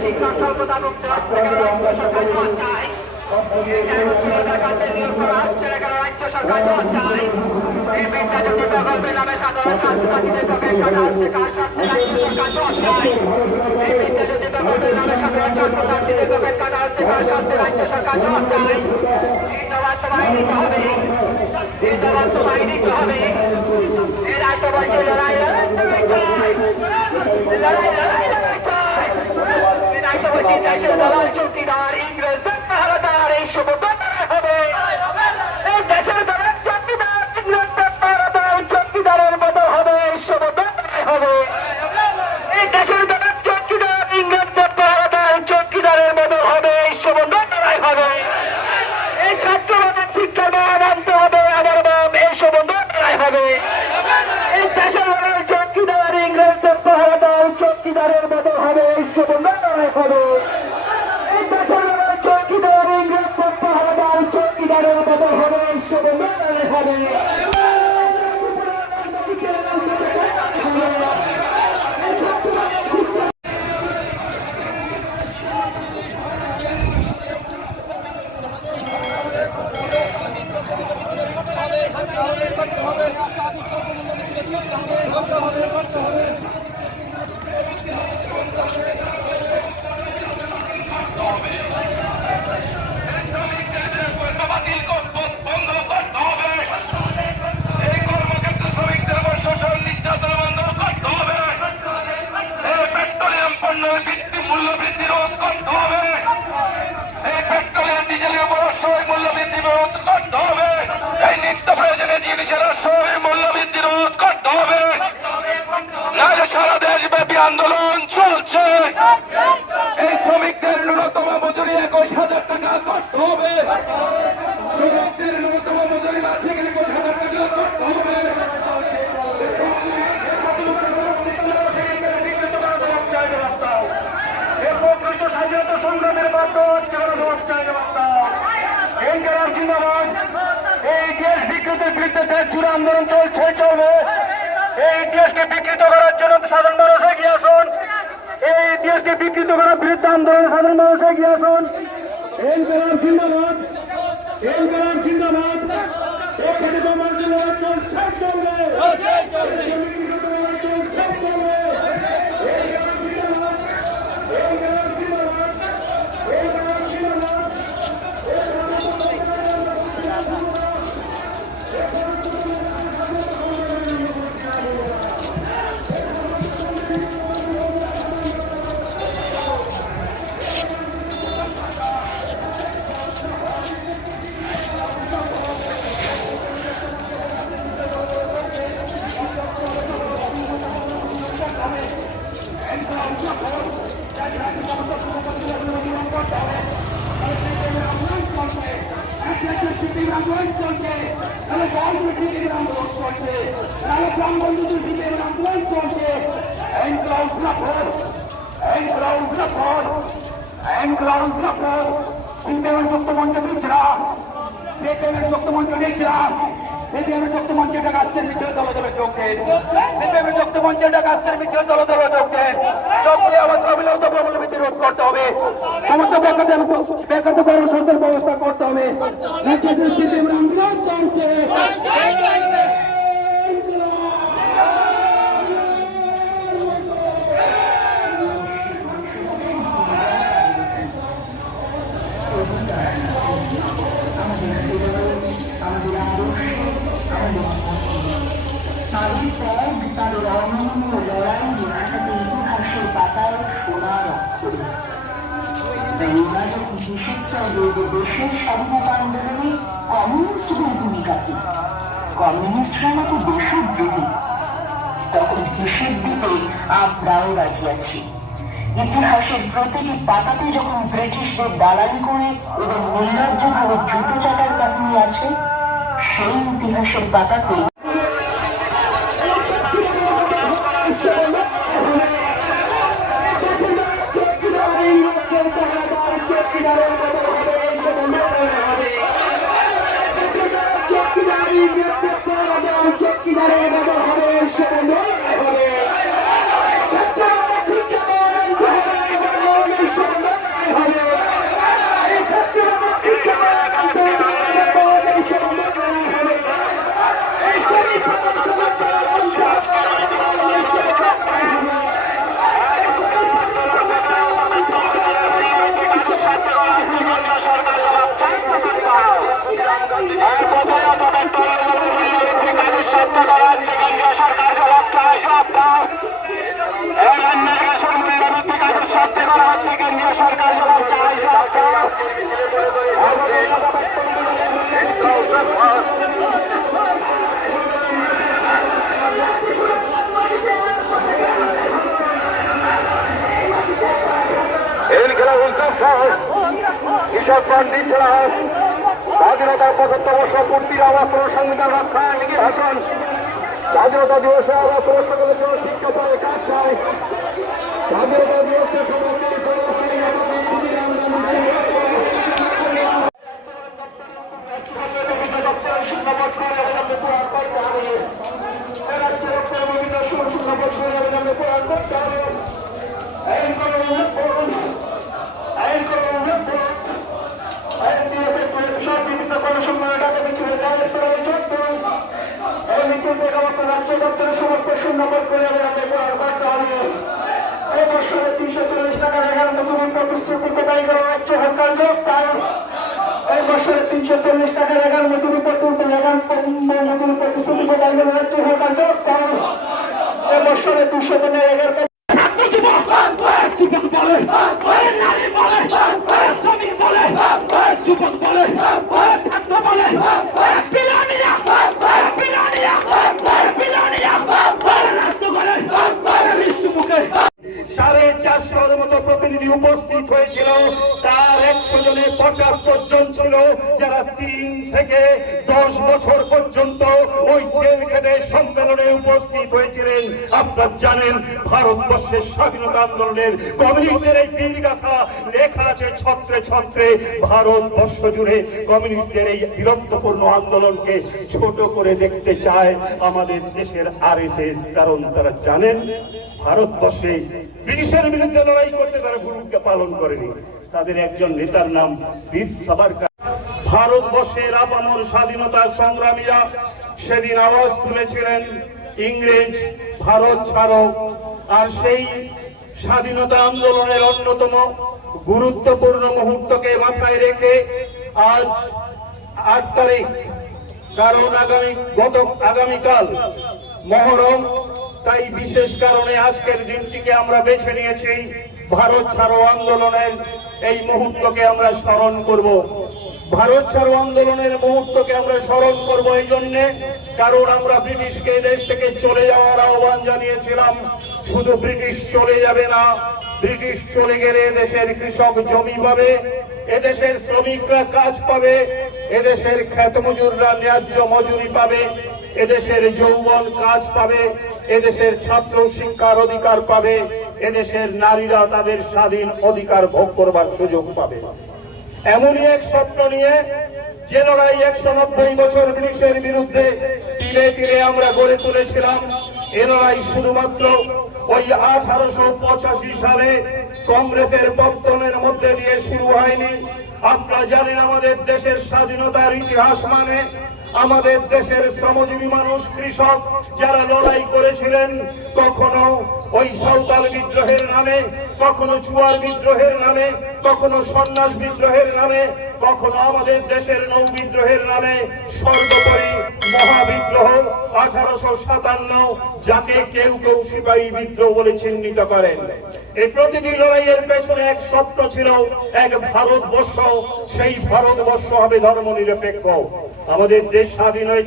শিক্ষক সর্বদানন্দ রাজ্য সরকার চাই রাজ্য সরকার চাই এই বিদ্যাজ্যোতি প্রকল্পের নামে সাধারণ ছাত্রছাত্রীদের পকেট কাটা হচ্ছে কার স্বার্থে রাজ্য সরকার চাই এই বিদ্যাজ্যোতি প্রকল্পের নামে সাধারণ ছাত্রছাত্রীদের পকেট কাটা হচ্ছে কার স্বার্থে রাজ্য সরকার চাই এই জবাব তোমায় দিতে হবে এই জবাব তোমায় দিতে হবে এরা তো বলছে লড়াই লড়াই চাই লড়াই লড়াই লড়াই চাই এরা তো বলছে দেশের দালাল চৌকিদার ইংরেজ পাহারাদার এই সব হবে এই দেশের দালাল চৌকিদার ইংরেজ পাহারাদার চৌকিদারের মতো হবে এই সব হবে এই দেশের দালাল চৌকিদার ইংরেজ পাহারাদার চৌকিদারের মতো হবে এই সব হবে এই ছাত্রবাদের শিক্ষার মান আনতে হবে আমার বাপ এই সব হবে এই দেশের দালাল চৌকিদার ইংরেজ পাহারাদার চৌকিদারের মতো হবে এই সব হবে এই দেশের দালাল চৌকিদার ইংরেজ পাহারাদার চৌকিদারের মতো হবে এই সব হবে আন্দোলন চলছে এই শ্রমিকদের ন্যূনতম মজুরি 21,000 টাকা করতে হবে শ্রমিকদের ন্যূনতম মজুরি মাসিক 21,000 টাকা করতে হবে প্রকৃত স্বাধীনতা সংগ্রামের এই দেশ বিকৃতির বিরুদ্ধে দেশ জুড়ে আন্দোলন চলছে চলবে এই দেশকে বিকৃত করার জন্য সাধারণ মানুষ এগিয়ে আসুন এই দেশকে বিকৃত করার বিরুদ্ধে আন্দোলন সাধারণ মানুষ এগিয়ে আসুন ইনকিলাব জিন্দাবাদ ইনকিলাব জিন্দাবাদ এখানে তোমার জন্য চলছে চলবে করতে হবে সমস্ত বেকার কর্মসংস্থান ব্যবস্থা করতে হবে আন্দোলন চলছে তাদের ত্যাগ তাদের অনন্য লড়াই লেখাটাতে ইতিহাসের পাতায় সোনার অক্ষরে ওরা যখন হিসেব চাইবে যে দেশের স্বাধীনতা আন্দোলনে কমিউনিস্টদের ভূমিকা কি কমিউনিস্টরা নাকি দেশদ্রোহী তখন হিসেব দিতে আমরাও রাজি আছি ইতিহাসের প্রতিটি পাতাতে যখন ব্রিটিশদের দালালি করে এবং নির্লজ্জভাবে জুতো চালার কাহিনী আছে সেই ইতিহাসের পাতাতে চৌকিদারের চৌকিদারের ব্যবহার হবে সেটা নয় হবে এই খেলা কৃষক পান্ডিত ছাড়া স্বাধীনতার 75 বর্ষ পূর্তির আওয়াজ সংবিধান রক্ষা লিখির ভাষণ স্বাধীনতা দিবসে আওয়াজ সকলের জন্য শিক্ষা পরে কাজ চাই স্বাধীনতা দিবসে সমস্ত শূন্যপদ করে করতে হবে এই বছরে 340 টাকা রেখার নতুন প্রতিশ্রুতি কোটাই করে রাজ্য সরকার যোগ তাই এই বছরে 340 টাকা রেখার নতুন প্রতিশ্রুতি কোটাই করে রাজ্য সরকার যোগ তাই এই বছরে 200 টাকা রেখার যুবক বলে নারী বলে শ্রমিক বলে যুবক বলে ছাত্র বলে পিলানিয়া সাড়ে 400-র মতো প্রতিনিধি উপস্থিত হয়েছিল তার 100 জনে 75 জন ছিল যারা 3 থেকে 10 বছর পর্যন্ত ওই জেল খেটে সম্মেলনে উপস্থিত হয়েছিলেন। আপনারা জানেন ভারতবর্ষের স্বাধীনতা আন্দোলনের কমিউনিস্টদের এই বীরগাথা লেখা আছে ছত্রে ছত্রে। ভারতবর্ষ জুড়ে কমিউনিস্টদের এই বীরত্বপূর্ণ আন্দোলনকে ছোট করে দেখতে চায় আমাদের দেশের আরএসএস, কারণ তারা জানেন ভারতবর্ষে ব্রিটিশের বিরুদ্ধে লড়াই করতে তারা ভূমিকা পালন করেনি। তাদের একজন নেতার নাম বীর সাভারকার। ভারতবর্ষের আপামর স্বাধীনতা সংগ্রামীরা সেদিন আওয়াজ তুলেছিলেন ইংরেজ ভারত ছাড়ো। আর সেই স্বাধীনতা আন্দোলনের অন্যতম গুরুত্বপূর্ণ মুহূর্তকে মাথায় রেখে আজ 8 তারিখ, কারণ আগামীকাল মহরম, তাই বিশেষ কারণে আজকের দিনটিকে আমরা বেছে নিয়েছি। ভারত ছাড়ো আন্দোলনের এই মুহূর্তকে আমরা স্মরণ করব। ভারত ছাড়ো আন্দোলনের মুহূর্তকে আমরা স্মরণ করব এই জন্যে, কারণ আমরা ব্রিটিশকে দেশ থেকে চলে যাওয়ার আহ্বান জানিয়েছিলাম। শুধু ব্রিটিশ চলে যাবে না, ব্রিটিশ চলে গেলে এদেশের কৃষক জমি পাবে, এদেশের শ্রমিকরা কাজ পাবে, এদেশের ক্ষেত মজুররা ন্যায্য মজুরি পাবে, এদেশের যৌবন কাজ পাবে, এদেশের ছাত্র শিক্ষার অধিকার পাবে, এদেশের নারীরা তাদের স্বাধীন অধিকার ভোগ করবার সুযোগ পাবে। এমনই এক স্বপ্ন নিয়ে যে লড়াই 190 বছর ব্রিটিশের বিরুদ্ধে তিলে তিলে আমরা গড়ে তুলেছিলাম, এ লড়াই শুধুমাত্র ওই 1885 সালে কংগ্রেসের পতনের মধ্যে দিয়ে শুরু হয়নি। আপনারা জানেন আমাদের দেশের স্বাধীনতার ইতিহাস মানে আমাদের দেশের শ্রমজীবী মানুষ, কৃষক যারা লড়াই করেছিলেন, কখনো ওই সাঁওতাল বিদ্রোহের নামে, কখনো চুয়ার বিদ্রোহের নামে, কখনো সন্ন্যাস বিদ্রোহের নামে, কখনো আমাদের দেশের নৌ বিদ্রোহের নামে, সর্বোপরি মহাবিদ্রোহ 1857, যাকে কেউ কেউ সিপাহী বিদ্রোহ বলে চিহ্নিত করেন। এই প্রতিটি লড়াইয়ের পেছনে এক স্বপ্ন ছিল, এক ভারতবর্ষ। সেই ভারতবর্ষ হবে ধর্মনিরপেক্ষ। আমাদের দেশ স্বাধীন হয়েছে